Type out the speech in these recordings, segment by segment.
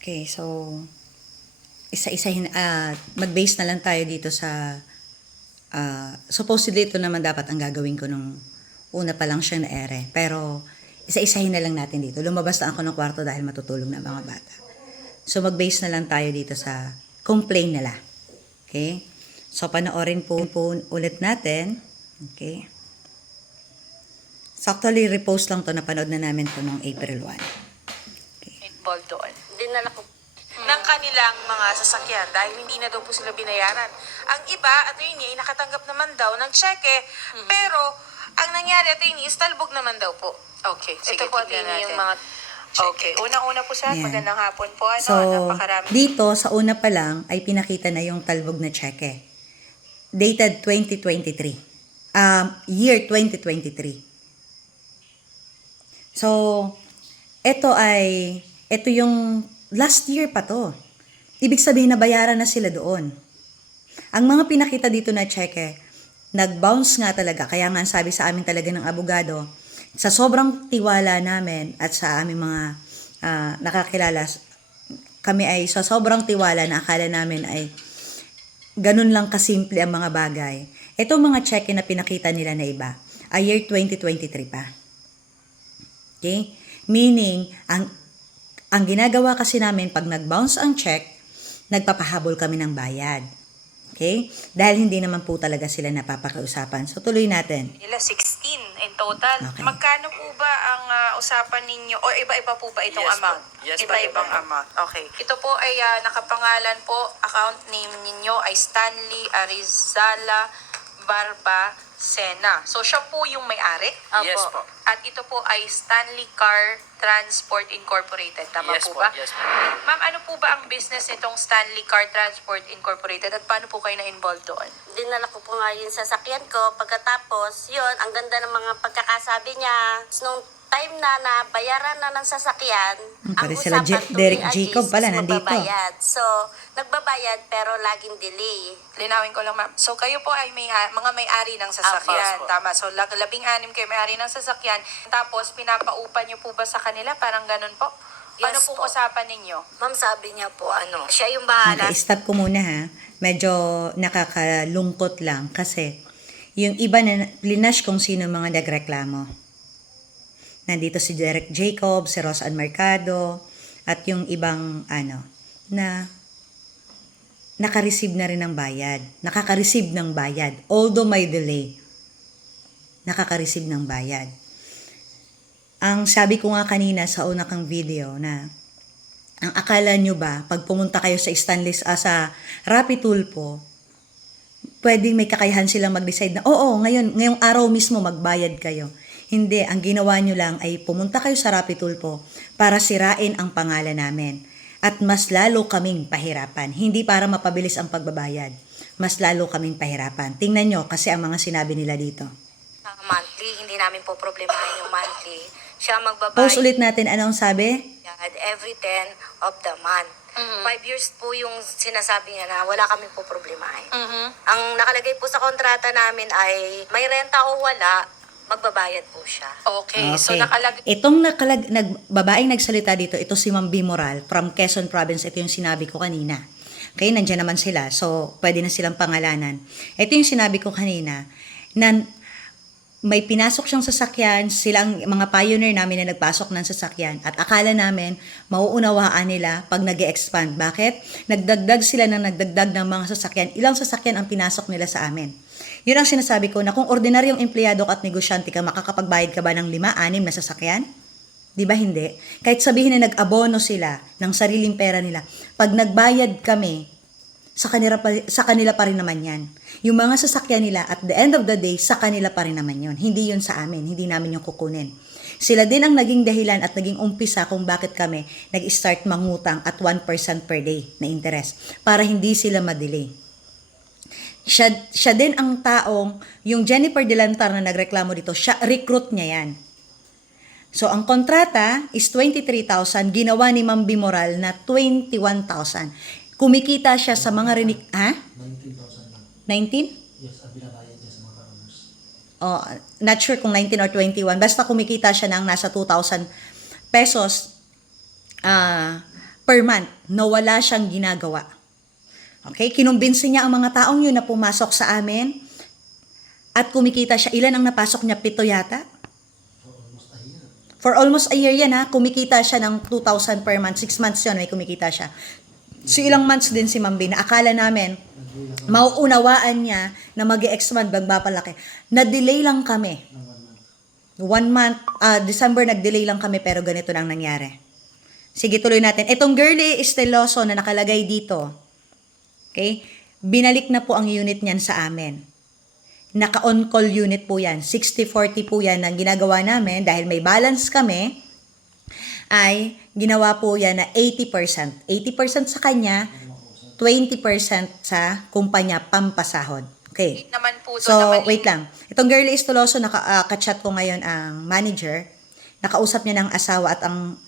Okay, so isa-isahin, mag-base na lang tayo dito sa, supposedly ito naman dapat ang gagawin ko nung una pa lang siya na ere. Pero isa-isahin na lang natin dito. Lumabas na ako ng kwarto dahil matutulog na mga bata. So mag-base na lang tayo dito sa complaint nila. Okay? So panoorin po ulit natin. Okay? So actually, repost lang to, napanood na namin to noong April 1. Involved doon Dinala ko. ng kanilang mga sasakyan dahil hindi na daw po sila binayaran. Ang iba, attorney, ay nakatanggap naman daw ng cheque, pero ang nangyari, attorney, is talbog naman daw po. Okay, sige, Ito po tignan attorney yung natin. mga Okay, unang-una po sa Yan. magandang hapon po. Ano, So, napakarami. dito, sa una pa lang, ay pinakita na yung talbog na cheque. Dated 2023. Year 2023. So, ito yung last year pa to. Ibig sabihin, nabayaran na sila doon. Ang mga pinakita dito na cheque, nag-bounce nga talaga. Kaya nga sabi sa amin talaga ng abogado, sa sobrang tiwala namin at sa aming mga nakakilala, kami ay sa sobrang tiwala na akala namin ay ganun lang kasimple ang mga bagay. Itong mga cheque na pinakita nila na iba, ay year 2023 pa. Okay? Meaning, ang ginagawa kasi namin, pag nag-bounce ang check, nagpapahabol kami ng bayad. Okay? Dahil hindi naman po talaga sila napapakiusapan. So, tuloy natin. Nila 16 in total. Okay. Magkano po ba ang usapan ninyo? O iba-iba po ba itong Yes po. amount? Yes po, Iba-ibang iba-iba. amount. Okay. Ito po ay nakapangalan po, account name ninyo ay Stanley Arizala Barba Sena. So, siya po yung may-ari? Yes po. At ito po ay Stanley Car Transport Incorporated. Tama Yes po po, ba? yes po. Ma'am, ano po ba ang business nitong Stanley Car Transport Incorporated at paano po kayo na-involved doon? Dinala ko po nga yung sasakyan ko. Pagkatapos, yun, ang ganda ng mga pagkakasabi niya. Nung time na bayaran na ng sasakyan, Pare sila tuwing Derek alis Jacob is pala, nandito. magbabayad. So, nagbabayad pero laging delay. Linawin ko lang, ma'am. So, kayo po ay mga may-ari ng sasakyan. Apo. Tama. So, 16 kayo may-ari ng sasakyan. Tapos, pinapaupa niyo po ba sa kanila? Parang ganun po? Ano Yes pong po. usapan ninyo? Ma'am, sabi niya po, siya yung bahala. Okay, stop ko muna ha. Medyo nakakalungkot lang kasi yung iba na linash kung sino mga nagreklamo. Nandito si Derek Jacob, si Rosanne Mercado, at yung ibang na naka-receive na rin ng bayad. Nakaka-receive ng bayad. Although may delay, nakaka-receive ng bayad. Ang sabi ko nga kanina sa una kang video na ang akala nyo ba, pag pumunta kayo sa sa Rappi Tulpo, pwedeng may kakayahan silang mag-decide na, oo, ngayong araw mismo magbayad kayo. Hindi, ang ginawa nyo lang ay pumunta kayo sa Rappi Tulpo para sirain ang pangalan namin. At mas lalo kaming pahirapan. Hindi para mapabilis ang pagbabayad. Mas lalo kaming pahirapan. Tingnan nyo kasi ang mga sinabi nila dito. Monthly, hindi namin po problemahin yung monthly. Siya magbabayad Post ulit natin, anong sabi? every 10 of the month. 5 years po yung sinasabi niya na wala kami po problemahin. Ang nakalagay po sa kontrata namin ay may renta o wala, magbabayad po siya. Okay. So, nakalagay. Itong babaeng nagsalita dito, ito si Ma'am B. Moral from Quezon Province. Ito yung sinabi ko kanina. Okay, nandiyan naman sila. So, pwede na silang pangalanan. Ito yung sinabi ko kanina na may pinasok siyang sasakyan, silang mga pioneer namin na nagpasok ng sasakyan at akala namin mauunawaan nila pag nag-expand. Bakit? Nagdagdag sila ng mga sasakyan. Ilang sasakyan ang pinasok nila sa amin. Yun ang sinasabi ko na kung ordinaryong empleyado ka at negosyante ka, makakapagbayad ka ba ng 5-6 na sasakyan? Di ba hindi? Kahit sabihin na nag-abono sila ng sariling pera nila, pag nagbayad kami, sa kanila pa rin naman yan. Yung mga sasakyan nila, at the end of the day, sa kanila pa rin naman yun. Hindi yun sa amin. Hindi namin yung kukunin. Sila din ang naging dahilan at naging umpisa kung bakit kami nag-start mangutang at 1% per day na interest para hindi sila madelay. Siya din ang taong, yung Jennifer Delantar na nagreklamo dito, recruit niya yan. So, ang kontrata is 23,000, ginawa ni Ma'am B. Moral na 21,000. Kumikita siya sa mga 19,000 lang. 19? Yes, ang binabayad niya sa mga farmers. Oh, not sure kung 19 or 21. Basta kumikita siya ng nasa 2,000 pesos per month na wala siyang ginagawa. Okay? Kinumbinsi niya ang mga taong yun na pumasok sa amin at kumikita siya. Ilan ang napasok niya? 7 yata? For almost a year yan ha. Kumikita siya ng 2,000 per month. 6 months yun, may kumikita siya. So ilang months din si Ma'am B na akala namin mauunawaan niya na mag-expand, magpapalaki. Na-delay lang kami. 1 month, December nag-delay lang kami pero ganito na ang nangyari. Sige, tuloy natin. Itong Girlie Esteloso na nakalagay dito, okay, binalik na po ang unit niyan sa amin. Naka-on-call unit po yan. 60-40 po yan ang ginagawa namin dahil may balance kami, ay ginawa po yan na 80%. 80% sa kanya, 20% sa kumpanya pampasahod. Okay. Hindi naman po doon So, naman wait lang. Itong Girlie Estoloso, ka-chat ko ngayon ang manager. Nakausap niya ng asawa at ang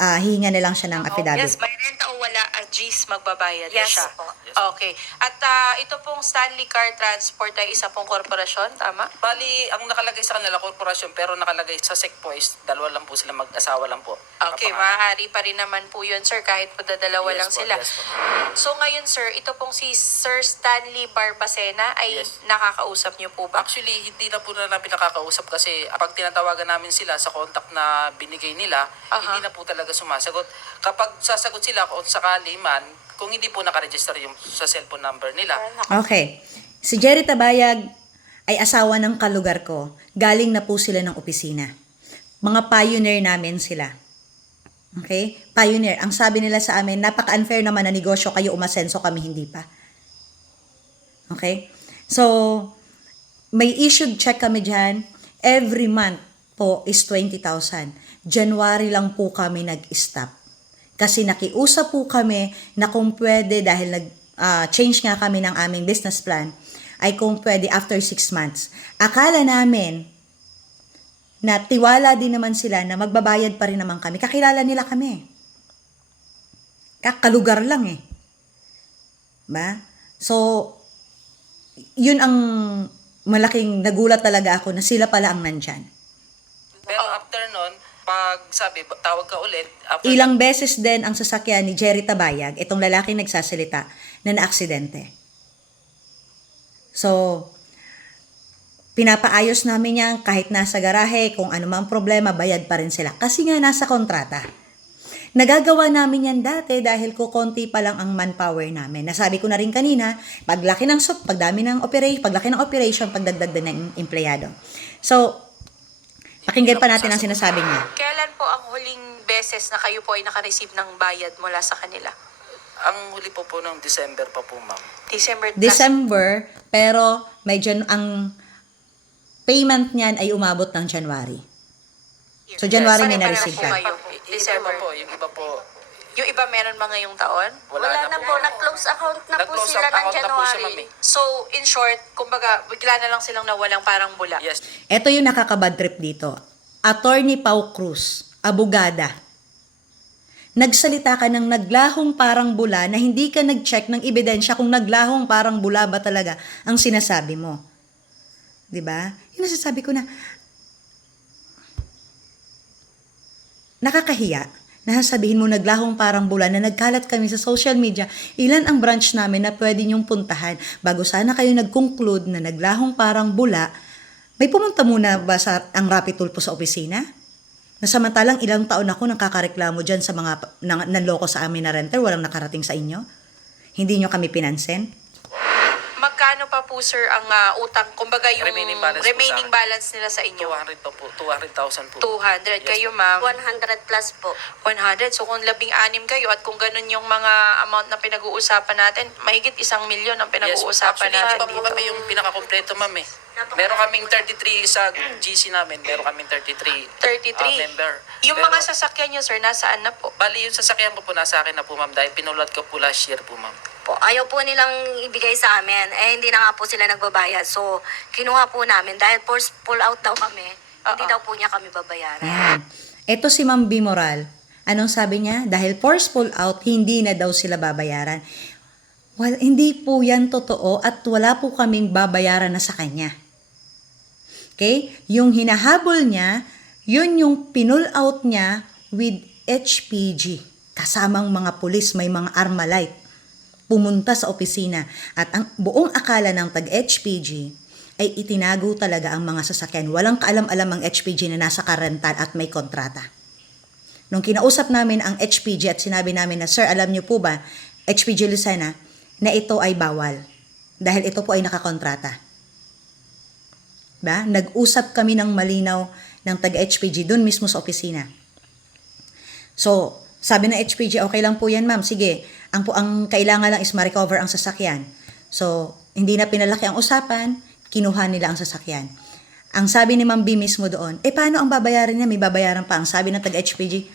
hihinga na lang siya ng affidavit. Yes, may renta o wala, G's magbabayad na Yes siya. po. Okay. At ito pong Stanley Car Transport ay isa pong korporasyon, tama? Bali, ang nakalagay sa kanila, korporasyon, pero nakalagay sa SECPO is dalawa lang po sila, mag-asawa lang po. Okay, Nakapangalan. maaari pa rin naman po yun, sir, kahit po dalawa Yes lang po, sila. yes po. So ngayon, sir, ito pong si Sir Stanley Barbacena ay Yes. nakakausap niyo po ba? Actually, hindi na po na namin nakakausap kasi pag tinatawagan namin sila sa contact na binigay nila, hindi na po talaga sumasagot. Kapag sasagot sila kung sakali man, kung hindi po nakaregister yung sa cellphone number nila, Okay. Si Jerry Tabayag ay asawa ng kalugar ko. Galing na po sila ng opisina. Mga pioneer namin sila. Okay? Pioneer. Ang sabi nila sa amin, napaka-unfair naman na negosyo, kayo umasenso, kami hindi pa. Okay? So, may issued check kami dyan. Every month po is 20,000. January lang po kami nag-stop. Kasi nakiusap po kami na kung pwede, dahil nag-change nga kami ng aming business plan, ay kung pwede after 6 months. Akala namin na tiwala din naman sila na magbabayad pa rin naman kami. Kakilala nila kami. Kakalugar lang eh. Ba? So, yun ang malaking nagulat talaga ako na sila pala ang nandyan. pero after nun, pag sabi, tawag ka ulit, after Ilang beses din ang sasakyan ni Jerry Tabayag, itong lalaki nagsasalita, na naaksidente. So, pinapaayos namin yan kahit nasa garahe, kung ano mang problema, bayad pa rin sila. Kasi nga nasa kontrata. Nagagawa namin yan dati dahil kukonti pa lang ang manpower namin. Nasabi ko na rin kanina, paglaki ng paglaki ng operation, pagdagdag din ng empleyado. So, pakinggan pa natin ang sinasabi niya. Kailan po ang huling beses na kayo po ay nakareceive ng bayad mula sa kanila? ang huli po ng December pa po, ma'am. December, pero medyo ang payment niyan ay umabot ng January. So, January may na-receive ka. December. Yung iba po, Yung iba meron ba ngayong taon? Wala na po, nag-close account na po Nag-close sila ng account na po siya, January. ma'am, eh. So, in short, kumbaga, bigla na lang silang nawalang parang bula. Yes. Ito yung nakakabad trip dito. Attorney Pau Cruz, abogada. Nagsalita ka ng naglahong parang bula na hindi ka nag-check ng ebidensya kung naglahong parang bula ba talaga ang sinasabi mo. 'Di ba? Yung nasasabi ko na nakakahiya. Nasasabihin mo naglahong parang bula na nagkalat kami sa social media. Ilan ang branch namin na pwede niyong puntahan bago sana kayo nag-conclude na naglahong parang bula. May pumunta muna ba sa ang Rapid Tulfo sa opisina? Nasamantalang ilang taon ako nakakareklamo dyan sa mga nanloko sa amin na renter, walang nakarating sa inyo? Hindi nyo kami pinansin? Magkano pa po, sir, ang utang? Kumbaga, yung Remaining balance po remaining sa akin. balance nila sa inyo? 200 pa po, 200,000 po. 200. Yes, Kayo, ma'am? 100 plus po. 100. So, kung 16 kayo at kung ganun yung mga amount na pinag-uusapan natin, mahigit 1,000,000 ang pinag-uusapan Actually, natin iba po dito. kami yung pinakakompleto, ma'am eh. Meron kaming 33 sa GC namin, meron kaming 33 member. Yung Pero, mga sasakyan nyo, sir, nasaan na po? bali yung sasakyan ko po nasa akin na po, ma'am, dahil pinulat ko po last year po, ma'am. Po, ayaw po nilang ibigay sa amin. Hindi na nga po sila nagbabayad. So, kinuha po namin. Dahil force pull out daw kami, hindi daw po niya kami babayaran. Yan. Ito si Ma'am B. Moral. Anong sabi niya? Dahil forceful out, hindi na daw sila babayaran. Well, hindi po yan totoo at wala po kaming babayaran na sa kanya. Okay? Yung hinahabol niya, yun yung pinull out niya with HPG. kasamang mga pulis, may mga Armalite, pumunta sa opisina at ang buong akala ng tag-HPG ay itinago talaga ang mga sasakyan. Walang kaalam-alam ang HPG na nasa karental at may kontrata. Nung kinausap namin ang HPG at sinabi namin na, Sir, alam niyo po ba, HPG Lucena, na ito ay bawal dahil ito po ay nakakontrata. Ba? Nag-usap kami ng malinaw ng taga-HPG doon mismo sa opisina. So, sabi ng HPG, okay lang po yan, ma'am. Sige, ang kailangan lang is ma-recover ang sasakyan. So, hindi na pinalaki ang usapan, kinuha nila ang sasakyan. Ang sabi ni Ma'am B mismo doon, paano ang babayaran niya? May babayaran pa. Ang sabi ng taga-HPG,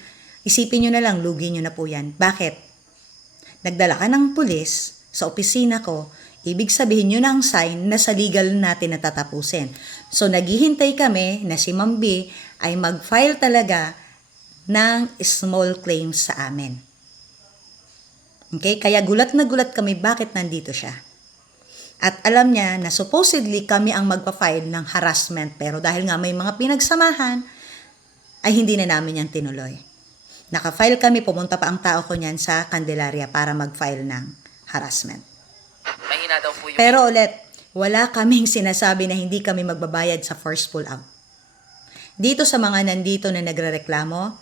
isipin nyo na lang, lugi nyo na po yan. Bakit? Nagdala ka ng pulis sa opisina ko, ibig sabihin nyo na ang sign na sa legal natin natatapusin. So, naghihintay kami na si Ma'am B ay mag-file talaga ng small claims sa amin. Okay? Kaya gulat na gulat kami bakit nandito siya. At alam niya na supposedly kami ang magpa-file ng harassment, pero dahil nga may mga pinagsamahan, ay hindi na namin yan tinuloy. Naka-file kami, pumunta pa ang tao ko niyan sa Candelaria para mag-file ng harassment. Mahina daw po yung... Pero ulit, wala kaming sinasabi na hindi kami magbabayad sa first pull out. Dito sa mga nandito na nagrereklamo,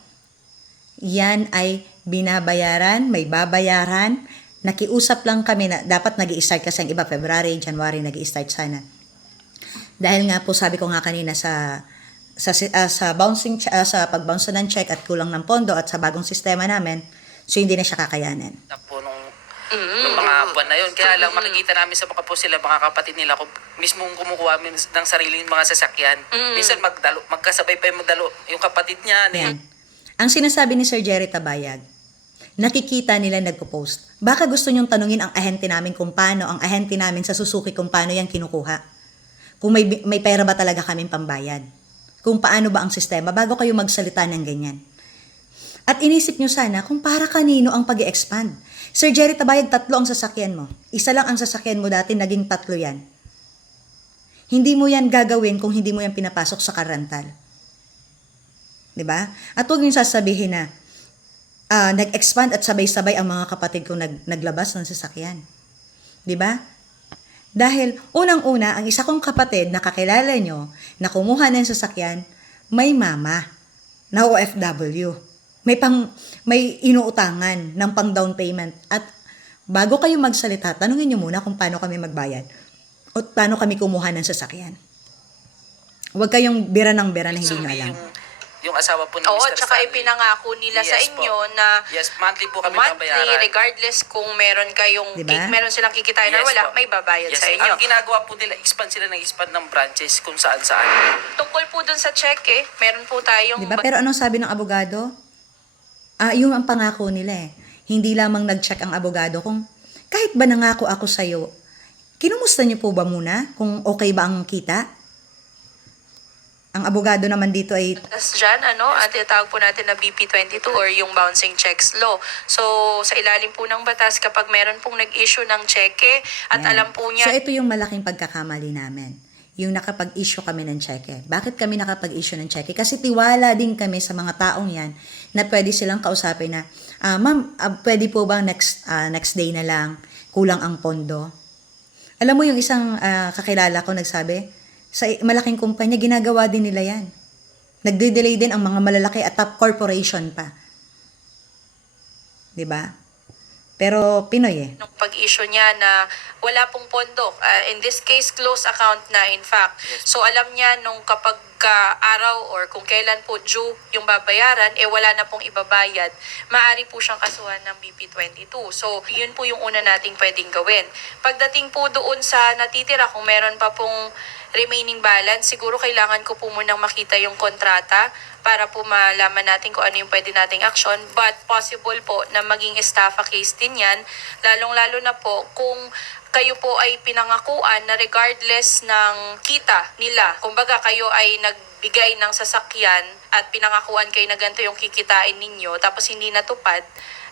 yan ay binabayaran, may babayaran. Nakiusap lang kami na dapat nag-i-start kasi ang iba February, January nag-i-start sana. Dahil nga po sabi ko nga kanina sa pag-bounce ng check at kulang ng pondo at sa bagong sistema namin, so hindi na siya kakayanin. Na po nung mga buwan na yun. Kaya lang makikita namin sa mga po sila, mga kapatid nila, kung mismong kumukuha ng sariling mga sasakyan. Minsan magkasabay pa yung magdalo. Yung kapatid niya, Yan. Ang sinasabi ni Sir Jerry Tabayag, nakikita nila nagpo-post. Baka gusto nyong tanungin ang ahente namin kung paano, ang ahente namin sa Suzuki kung paano yan kinukuha. Kung may pera ba talaga kaming pambayad. Kung paano ba ang sistema bago kayo magsalita ng ganyan. At inisip nyo sana kung para kanino ang pag-expand. Sir Jerry Tabayag, 3 ang sasakyan mo. Isa lang ang sasakyan mo dati, naging 3 yan. Hindi mo yan gagawin kung hindi mo yan pinapasok sa karantal. 'Di ba? At huwag nyo sasabihin na nag-expand at sabay-sabay ang mga kapatid kong naglabas ng sasakyan. 'Di ba? Dahil unang-una, ang isa kong kapatid na kakilala nyo na kumuha ng sasakyan, may mama na OFW. May inuutangan ng pang down payment. At bago kayo magsalita, tanungin nyo muna kung paano kami magbayad o paano kami kumuha ng sasakyan. Huwag kayong bira ng bira na hindi nyo alam. Yung asawa po ni Oo, Mr. tsaka Stanley. ipinangako nila sa Yes po. inyo na Yes, monthly po kami monthly, babayaran. regardless kung meron kayong Diba? meron silang kikitain or Yes wala, po. may babayad Yes. sa inyo. Ang ginagawa po nila, expand sila ng branches kung saan-saan. Tungkol po dun sa cheque, meron po tayong Diba? Pero anong sabi ng abogado? Yung ang pangako nila eh. Hindi lamang nag-check ang abogado kung kahit ba nangako ako sa'yo, kinumusta niyo po ba muna kung okay ba ang kita? Ang abogado naman dito ay batas dyan, ang tinatawag po natin na BP22 or yung bouncing checks law. So, sa ilalim po ng batas, kapag meron pong nag-issue ng cheque at Yan. alam po niya, So, ito yung malaking pagkakamali namin. Yung nakapag-issue kami ng cheque. Bakit kami nakapag-issue ng cheque? Kasi tiwala din kami sa mga taong yan na pwede silang kausapin na, ma'am, pwede po ba next day na lang, kulang ang pondo? Alam mo yung isang kakilala ko nagsabi, sa malaking kumpanya, ginagawa din nila yan. Nagde-delay din ang mga malalaki at top corporation pa. 'Di ba? Pero Pinoy eh. nung pag-issue niya na wala pong pondo. In this case, close account na in fact. So alam niya nung kapag araw or kung kailan po due yung babayaran, wala na pong ibabayad, maaari po siyang kasuhan ng BP22. So yun po yung una nating pwedeng gawin. Pagdating po doon sa natitira, kung meron pa pong remaining balance, siguro kailangan ko po munang makita yung kontrata para po malaman natin kung ano yung pwede nating action. But possible po na maging estafa case din yan, lalong-lalo na po kung kayo po ay pinangakuan na regardless ng kita nila. Kumbaga kayo ay nagbigay ng sasakyan at pinangakuan kayo na ganito yung kikitain ninyo tapos hindi natupad,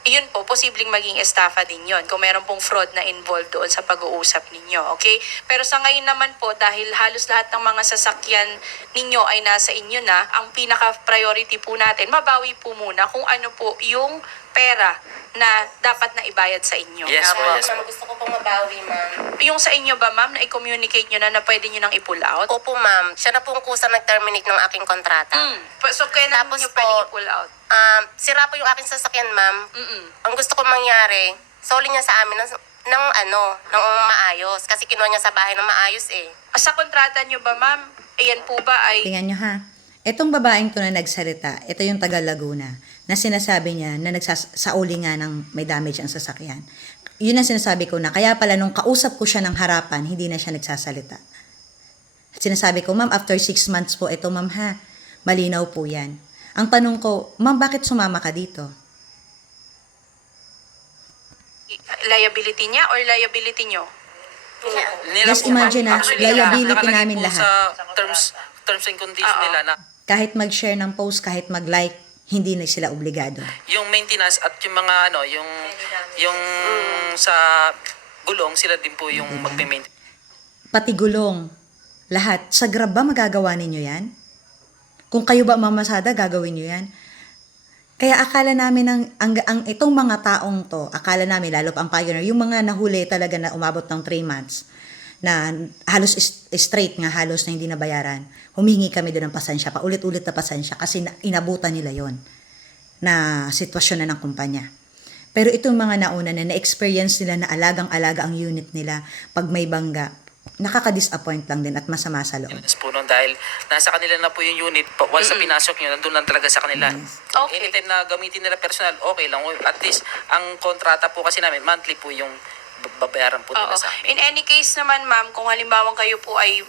yun po, posibleng maging estafa din yun kung meron pong fraud na involved doon sa pag-uusap ninyo, okay? Pero sa ngayon naman po, dahil halos lahat ng mga sasakyan ninyo ay nasa inyo na, ang pinaka-priority po natin, mabawi po muna kung ano po yung pera na dapat na ibayad sa inyo. Yes po, yes po. Ma'am, gusto ko pong mabawi, ma'am. Yung sa inyo ba, ma'am, na i-communicate nyo na pwede nyo nang i-pull out? Opo, ma'am. Siya na pong kusa nag-terminate ng aking kontrata. So, kailan Tapos nyo po, pwede i-pull out? Sira po yung aking sasakyan, ma'am. Ang gusto ko mangyari, soli niya sa amin ng maayos. Kasi kinuha niya sa bahay ng maayos eh. Sa kontrata nyo ba, ma'am, ayan po ba ay... Tingnan nyo ha. Itong babaeng to na nagsalita, ito yung taga Laguna, na sinasabi niya na nagsasauli nga ng may damage ang sasakyan. Yun ang sinasabi ko na, kaya pala nung kausap ko siya ng harapan, hindi na siya nagsasalita. Sinasabi ko, ma'am, after 6 months po, ito ma'am ha, malinaw po yan. Ang tanong ko, ma'am, bakit sumama ka dito? liability niya or liability nyo? Just imagine na, Actually, liability nakalagay namin po lahat. sa terms and conditions nila na Kahit mag-share ng post, kahit mag-like, hindi na sila obligado. yung maintenance at yung mga yung sa gulong sila din po yung magme-maintain. Pati gulong, lahat. Sa Grab ba magagawa ninyo yan? Kung kayo ba mamasada, gagawin nyo yan? Kaya akala namin ang itong mga taong to, akala namin, lalo pa ang pioneer, yung mga nahuli talaga na umabot ng 3 months, na halos straight nga, halos na hindi nabayaran, humingi kami doon ng pasensya, paulit-ulit na pasensya, kasi inabutan nila yon na sitwasyon na ng kumpanya. Pero itong mga nauna na na-experience nila na alagang-alaga ang unit nila pag may bangga, nakaka-disappoint lang din at masama sa loob. Po nun dahil nasa kanila na po yung unit, once na pinasok nyo, nandun lang talaga sa kanila. Okay. Anytime na gamitin nila personal, okay lang. At least, ang kontrata po kasi namin, monthly po yung babayaran po nila Oo. sa amin. In any case naman, ma'am, kung halimbawa kayo po ay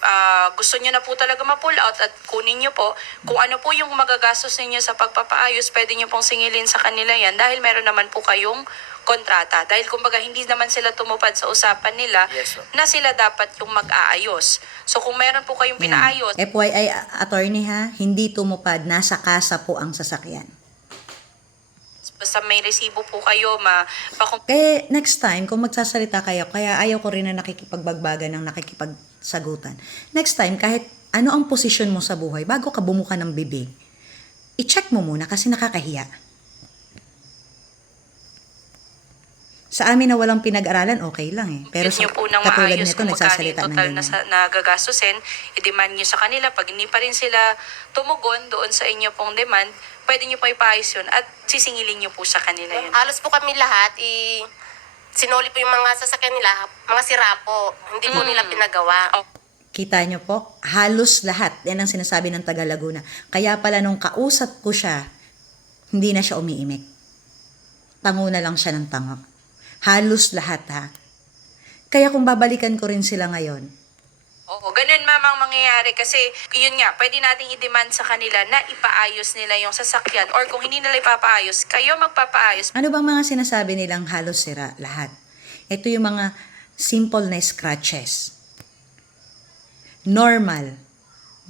gusto nyo na po talaga ma-pull out at kunin nyo po, kung ano po yung magagastos ninyo sa pagpapaayos, pwede nyo pong singilin sa kanila yan dahil meron naman po kayong kontrata. Dahil kumbaga hindi naman sila tumupad sa usapan nila Yes, sir. na sila dapat yung mag-aayos. So kung meron po kayong pinaayos, FYI, attorney ha, hindi tumupad, nasa kasa po ang sasakyan. basta may resibo po kayo, Kaya next time, kung magsasalita kayo, kaya ayaw ko rin na nakikipagbagbagan ng nakikipagsagutan. Next time, kahit ano ang posisyon mo sa buhay, bago ka bumuka ng bibig, i-check mo muna kasi nakakahiya. Sa amin na walang pinag-aralan, okay lang eh. Pero sa nyo po nang katulad maayos nito, kung magkano nagsasalita yung ng total ganyan. na gagastusin, i-demand nyo sa kanila. Pag hindi pa rin sila tumugon doon sa inyo pong demand, pwede nyo pa ipaayos yun at sisingilin nyo po sa kanila yun. Halos po kami lahat, sinoli po yung mga sasakyan nila, mga sira po. Hindi po nila pinagawa. Kita nyo po, halos lahat. Yan ang sinasabi ng taga Laguna. Kaya pala nung kausap ko siya, hindi na siya umiimik. Tango na lang siya ng tango. Halos lahat ha. Kaya kung babalikan ko rin sila ngayon, Oo, ganun ma'am ang mangyayari kasi yun nga, pwede nating i-demand sa kanila na ipaayos nila yung sasakyan or kung hindi nila ipapaayos, kayo magpapaayos. ano bang mga sinasabi nilang halos sira? Lahat. Ito yung mga simple na scratches. Normal.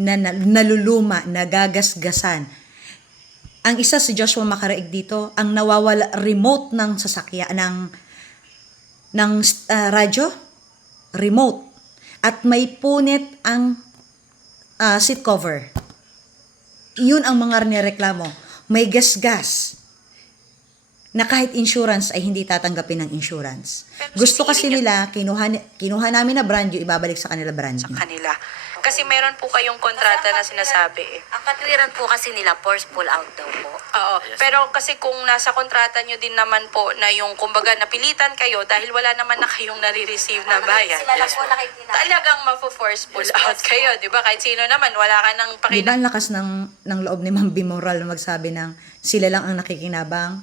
Na naluluma, nagagasgasan. Ang isa si Joshua Macaraig dito, ang nawawala remote ng sasakyan, ng radyo, remote. At may punit ang seat cover. Yun ang mga nireklamo. May gasgas na kahit insurance ay hindi tatanggapin ng insurance. Gusto kasi nila, kinuha namin na brand new, ibabalik sa kanila brand new. Kanila. Kasi meron po kayong kontrata na sinasabi eh. Ang katwiran po kasi nila, forceful out daw po. Oo. Pero kasi kung nasa kontrata nyo din naman po na yung kumbaga napilitan kayo dahil wala naman na kayong nare-receive na bayan. Sila lang po nakikinabang. Talagang mapo-forceful out kayo, di ba? Kahit sino naman, wala ka nang Di ba pakilang. ang lakas ng loob ni Ma'am Bimoral na magsabi ng sila lang ang nakikinabang?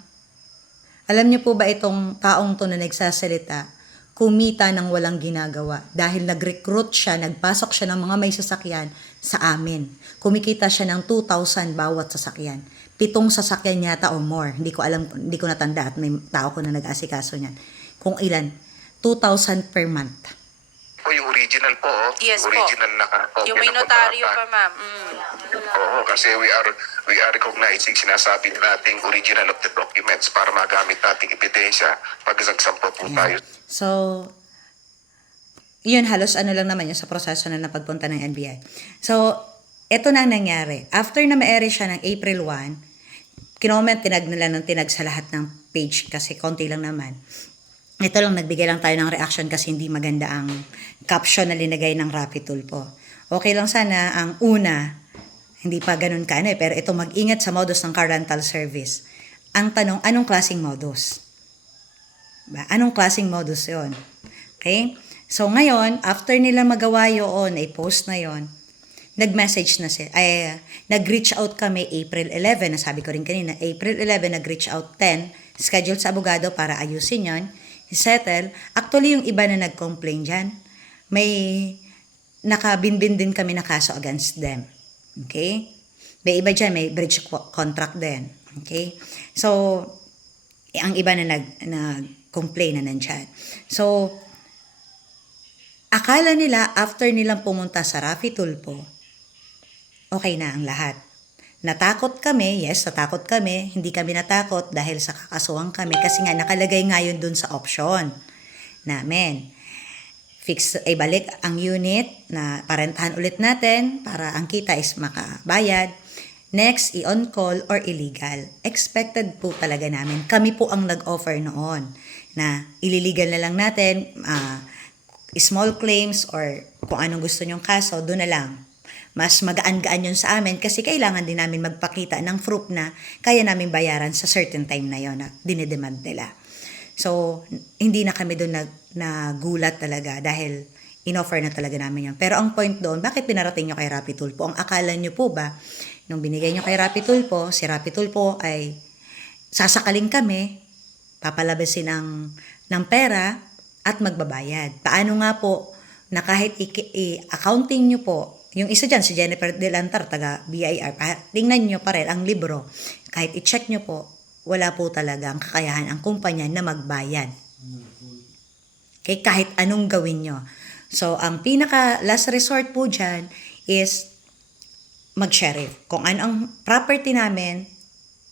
Alam niyo po ba itong taong to na nagsasalita, kumita ng walang ginagawa dahil nag-recruit siya, nagpasok siya ng mga may sasakyan sa amin. Kumikita siya ng 2,000 bawat sasakyan. 7 sasakyan yata o more. Hindi ko alam, hindi ko natanda at may tao ko na nag-asikaso niyan. Kung ilan, 2,000 per month. O yung original po, Yes po. original na copy Yung may ng notaryo kontrata. pa, ma'am. Oo, kasi we are recognizing, sinasabi nating original of the documents para magamit nating ebidensya pag nagsampa po tayo. So, yun halos ano lang naman yung sa proseso na napagpunta ng NBI. So, eto na ang nangyari. After na ma-ere siya ng April 1, kinoment, tinag nila ng tinag sa lahat ng page kasi konti lang naman. Ito lang, nagbigay lang tayo ng reaction kasi hindi maganda ang caption na linagay ng Rappi Tulfo. Okay lang sana ang una, hindi pa ganun ka pero ito mag-ingat sa modus ng car rental service. Ang tanong, anong klaseng modus? Ba? Anong klaseng modus yon? Okay? So ngayon, after nila magawa yun, post na yon, nag-message na sila, nag-reach out kami April 11, nasabi ko rin kanina, April 11, nag-reach out 10, scheduled sa abogado para ayusin yon, settle. Actually, yung iba na nag-complain dyan, may nakabinbin din kami na kaso against them. Okay? May iba dyan, may breach contract din. Okay? So, ang iba na nag-complain na nandyan. So, akala nila, after nilang pumunta sa Rappi Tulfo, okay na ang lahat. Natakot kami, yes, natakot kami. Hindi kami natakot dahil sa kakasuhan kami kasi nga nakalagay ngayon dun sa option namin. Balik ang unit na parentahan ulit natin para ang kita is makabayad. Next, i-on call or illegal. Expected po talaga namin. Kami po ang nag-offer noon na ililigal na lang natin, small claims or kung anong gusto nyong kaso, doon na lang. Mas magaan-gaan yun sa amin kasi kailangan din namin magpakita ng proof na kaya namin bayaran sa certain time na yon na dinidemand nila. So, hindi na kami doon nagulat talaga dahil in-offer na talaga namin yun. Pero ang point doon, bakit pinarating nyo kay Rappi Tulfo? Ang akala nyo po ba, nung binigay nyo kay Rappi Tulfo, si Rappi Tulfo ay sasakaling kami, papalabasin ng pera at magbabayad. Paano nga po na kahit i-accounting nyo po, yung isa dyan, si Jennifer Delantar, taga BIR, tingnan nyo pa rin ang libro, kahit i-check nyo po, wala po talaga ang kakayahan ang kumpanya na magbayad. Okay, kahit anong gawin nyo. So, ang pinaka last resort po dyan is mag-sheriff. Kung ano ang property namin,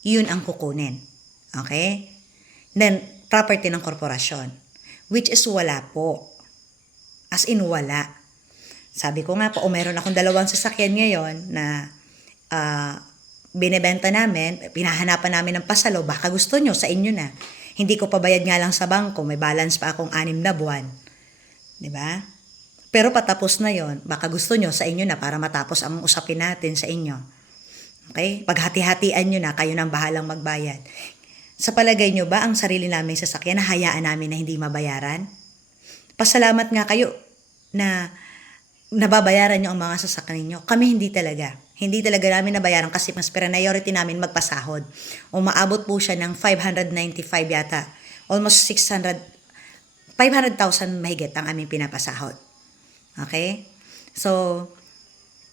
yun ang kukunin. Okay? Then, property ng korporasyon. Which is wala po. As in, wala. Sabi ko nga po, meron akong 2 sasakyan ngayon na binebenta namin, pinahanapan namin ng pasalo, baka gusto nyo, sa inyo na. Hindi ko pabayad nga lang sa bangko, may balance pa akong 6 na buwan. Diba? Pero patapos na yon, baka gusto nyo, sa inyo na, para matapos ang usapin natin sa inyo. Okay? Paghati-hatian nyo na, kayo nang bahalang magbayad. Sa palagay nyo ba, ang sarili namin sasakyan, nahayaan namin na hindi mabayaran? Pasalamat nga kayo na nababayaran nyo ang mga sasakyan nyo. Kami hindi talaga. Hindi talaga namin nabayaran kasi mas priority namin magpasahod. Umaabot po siya ng 595 yata. Almost 500,000 mahigit ang aming pinapasahod. Okay? So,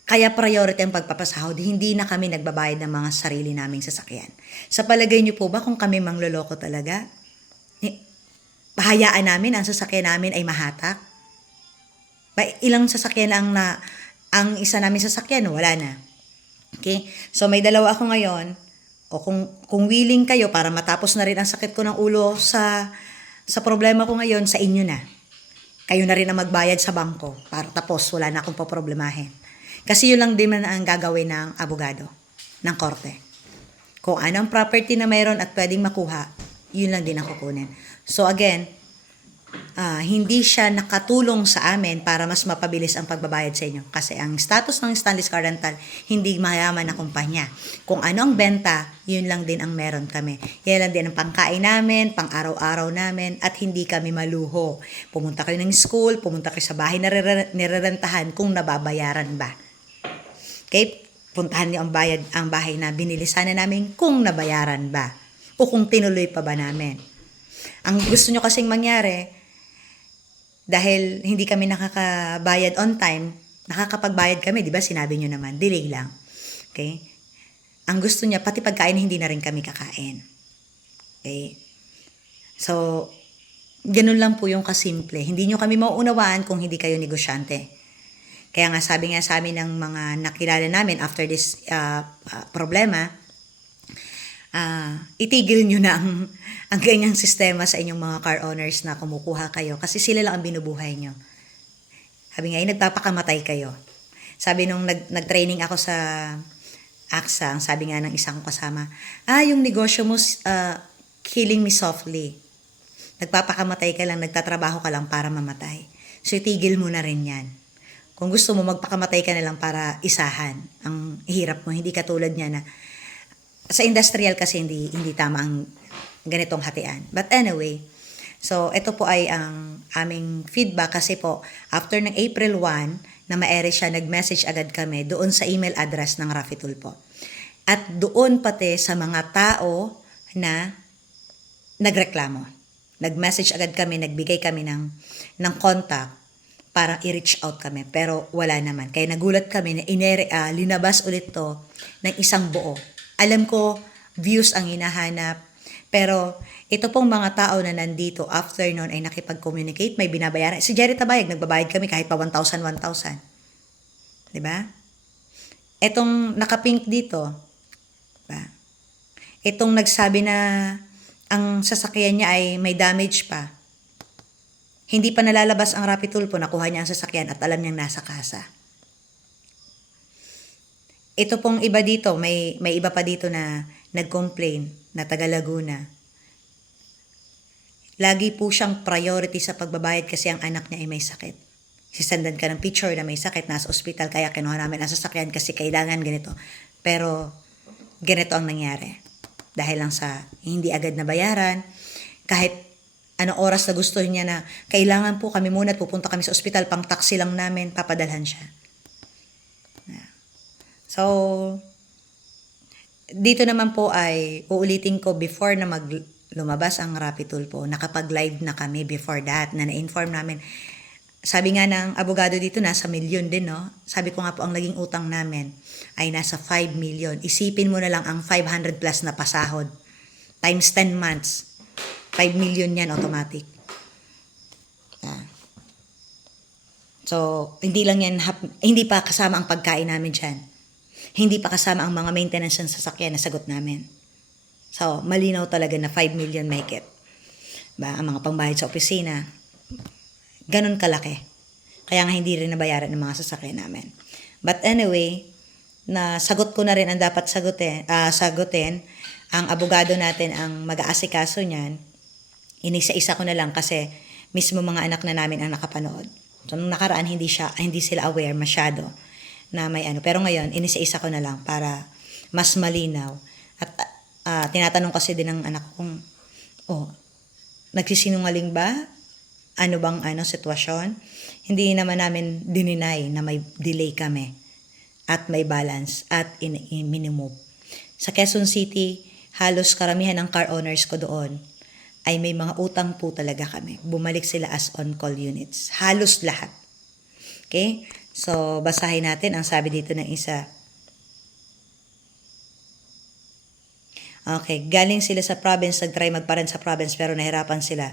kaya priority ang pagpapasahod. Hindi na kami nagbabayad ng mga sarili naming sasakyan. Sa palagay niyo po ba kung kami mangloloko talaga? Hayaan namin ang sasakyan namin ay mahatak? Ilang sasakyan ang isa namin sasakyan, wala na. Okay? So, may 2 ako ngayon. O kung willing kayo para matapos na rin ang sakit ko ng ulo sa problema ko ngayon, sa inyo na. Kayo na rin ang magbayad sa bangko para tapos wala na akong poproblemahin. Kasi yun lang din ang gagawin ng abogado, ng korte. Kung ano ang property na mayroon at pwedeng makuha, yun lang din ang kukunin. So again, hindi siya nakatulong sa amin para mas mapabilis ang pagbabayad sa inyo. Kasi ang status ng Stanley's Car Rental, hindi mayaman na kumpanya. Kung ano ang benta, yun lang din ang meron kami. Yan lang din ang pangkain namin, pang araw-araw namin, at hindi kami maluho. Pumunta kayo ng school, pumunta kayo sa bahay na nirerentahan kung nababayaran ba. Okay? Puntahan niyo ang bahay na binili sana namin kung nabayaran ba. O kung tinuloy pa ba namin. Ang gusto nyo kasing mangyari, dahil hindi kami nakakabayad on time, nakakapagbayad kami, di ba? Sinabi nyo naman, delay lang. Okay? Ang gusto niya, pati pagkain, hindi na rin kami kakain. Okay? So, ganun lang po yung kasimple. Hindi nyo kami mauunawaan kung hindi kayo negosyante. Kaya nga, sabi nga sa amin ng mga nakilala namin after this problema, itigil nyo na ang ganyang sistema sa inyong mga car owners na kumukuha kayo kasi sila lang ang binubuhay nyo. Sabi nga, nagpapakamatay kayo. Sabi nung nag-training ako sa AXA, ang sabi nga ng isang kasama, yung negosyo mo, killing me softly. Nagpapakamatay ka lang, nagtatrabaho ka lang para mamatay. So, itigil mo na rin yan. Kung gusto mo, magpakamatay ka na lang para isahan. Ang hirap mo, hindi katulad niya na sa industrial kasi hindi tama ang ganitong hatian. But anyway, so ito po ay ang aming feedback kasi po, after ng April 1, na ma-ere siya, nag-message agad kami doon sa email address ng Rafi Tulfo. At doon pati sa mga tao na nagreklamo. Nag-message agad kami, nagbigay kami ng contact para i-reach out kami. Pero wala naman. Kaya nagulat kami na linabas ulit to ng isang buo. Alam ko, views ang hinahanap. Pero ito pong mga tao na nandito after noon ay nakipag-communicate, may binabayaran. Si Jerry Tabayag, nagbabayad kami kahit pa 1,000. Diba? Itong nakapink dito, diba? Itong nagsabi na ang sasakyan niya ay may damage pa. Hindi pa nalalabas ang Rafi Tulfo, nakuha niya ang sasakyan at alam niyang nasa kasa. Ito pong iba dito, may iba pa dito na nag-complain na taga Laguna. Lagi po siyang priority sa pagbabayad kasi ang anak niya ay may sakit. Sisendan ka ng picture na may sakit, nasa ospital, kaya kinuha namin ang sasakyan kasi kailangan ganito. Pero ganito ang nangyari. Dahil lang sa hindi agad na bayaran, kahit anong oras na gusto niya na kailangan po kami muna at pupunta kami sa ospital, pang taxi lang namin, papadalhan siya. So, dito naman po ay uulitin ko before na lumabas ang Rafi Tulfo, nakapag-live na kami before that, na na-inform namin. Sabi nga ng abogado dito, nasa milyon din, no? Sabi ko nga po, ang naging utang namin ay nasa 5 million. Isipin mo na lang ang 500 plus na pasahod. Times 10 months. 5 million yan automatic. So, hindi lang yan, hindi pa kasama ang pagkain namin dyan. Hindi pa kasama ang mga maintenance ng sasakyan na sagot namin. So, malinaw talaga na 5 million make it. Ba, ang mga pangbayad sa opisina, ganun kalaki. Kaya nga hindi rin nabayaran ng mga sasakyan namin. But anyway, sagot ko na rin ang dapat sagutin. Ang abogado natin ang mag-aasikaso niyan. Inisa-isa ko na lang kasi mismo mga anak na namin ang nakapanood. So, nung nakaraan, hindi sila aware masyado na may ano. Pero ngayon, inisa-isa ko na lang para mas malinaw. At tinatanong kasi din ng anak kong, nagsisinungaling ba? Ano bang sitwasyon? Hindi naman namin dininay na may delay kami at may balance at minimove. Sa Quezon City, halos karamihan ng car owners ko doon ay may mga utang po talaga kami. Bumalik sila as on-call units. Halos lahat. Okay? So, basahin natin ang sabi dito ng isa. Okay, galing sila sa province, nag-try magparan sa province pero nahirapan sila.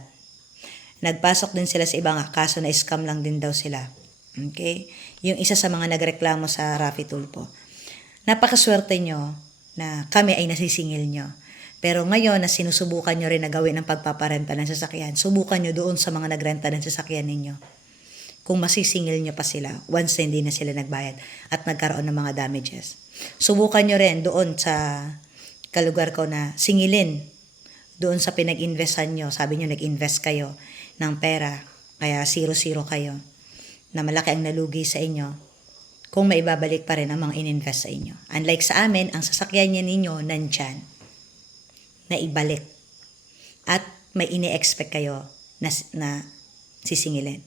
Nagpasok din sila sa ibang kaso na scam lang din daw sila. Okay? Yung isa sa mga nagreklamo sa Rafi Tulfo. Napakaswerte nyo na kami ay nasisingil nyo. Pero ngayon na sinusubukan nyo rin na gawin ang pagpaparenta ng sasakyan, subukan nyo doon sa mga nagrenta ng sasakyan ninyo. Kung masisingil nyo pa sila once na hindi na sila nagbayad at nagkaroon ng mga damages. Subukan nyo rin doon sa kalugar ko na singilin doon sa pinag-investan nyo. Sabi nyo nag-invest kayo ng pera, kaya 0-0 kayo, na malaki ang nalugi sa inyo, kung maibabalik pa rin ang mga ininvest sa inyo. Unlike sa amin, ang sasakyan niya ninyo nandyan, na ibalik. At may ine-expect kayo na sisingilin.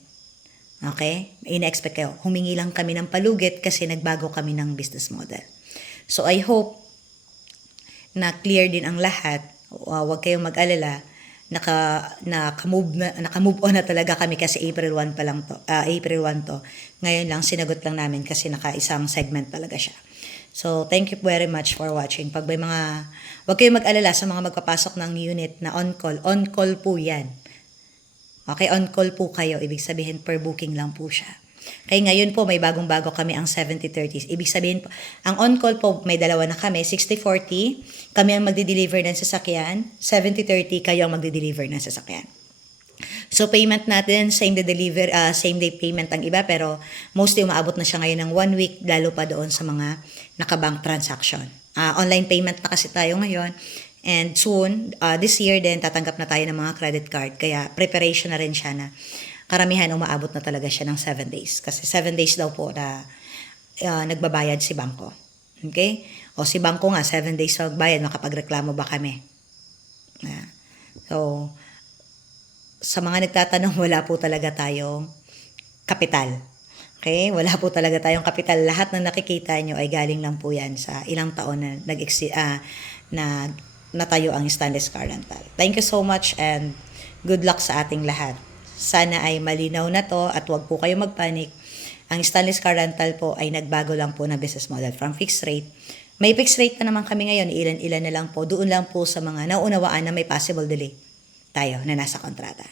Okay? May ine-expect kayo. Humingi lang kami ng palugit kasi nagbago kami ng business model. So I hope na clear din ang lahat. Huwag kayong mag-alala. Naka-move on na talaga kami kasi April 1 pa lang to. April 1 to. Ngayon lang, sinagot lang namin kasi naka-isang segment talaga siya. So, thank you very much for watching. Pag may huwag kayong mag-alala sa mga magpapasok ng unit na on-call po yan. Okay, on-call po kayo. Ibig sabihin, per booking lang po siya. Kaya ngayon po, may bagong-bago kami ang 70-30. Ibig sabihin po, ang on-call po, may dalawa na kami, 60-40. Kami ang magdi-deliver ng sasakyan. 70-30, kayo ang magdi-deliver ng sasakyan. So, payment natin, same day payment ang iba, pero mostly umaabot na siya ngayon ng 1 week, lalo pa doon sa mga nakabank transaction. Online payment na kasi tayo ngayon, And soon, this year din, tatanggap na tayo ng mga credit card. Kaya preparation na rin siya na karamihan umaabot na talaga siya ng 7 days. Kasi 7 days daw po na nagbabayad si bangko. Okay? O si bangko nga, 7 days magbayad, makapagreklamo ba kami? So, sa mga nagtatanong, wala po talaga tayong kapital. Okay? Wala po talaga tayong kapital. Lahat ng nakikita nyo ay galing lang po yan sa ilang taon na natayo ang Stanley's Car Rental. Thank you so much and good luck sa ating lahat. Sana ay malinaw na to at huwag po kayo magpanik. Ang Stanley's Car Rental po ay nagbago lang po na business model from fixed rate. May fixed rate na naman kami ngayon, ilan-ilan na lang po. Doon lang po sa mga naunawaan na may possible delay tayo na nasa kontrata.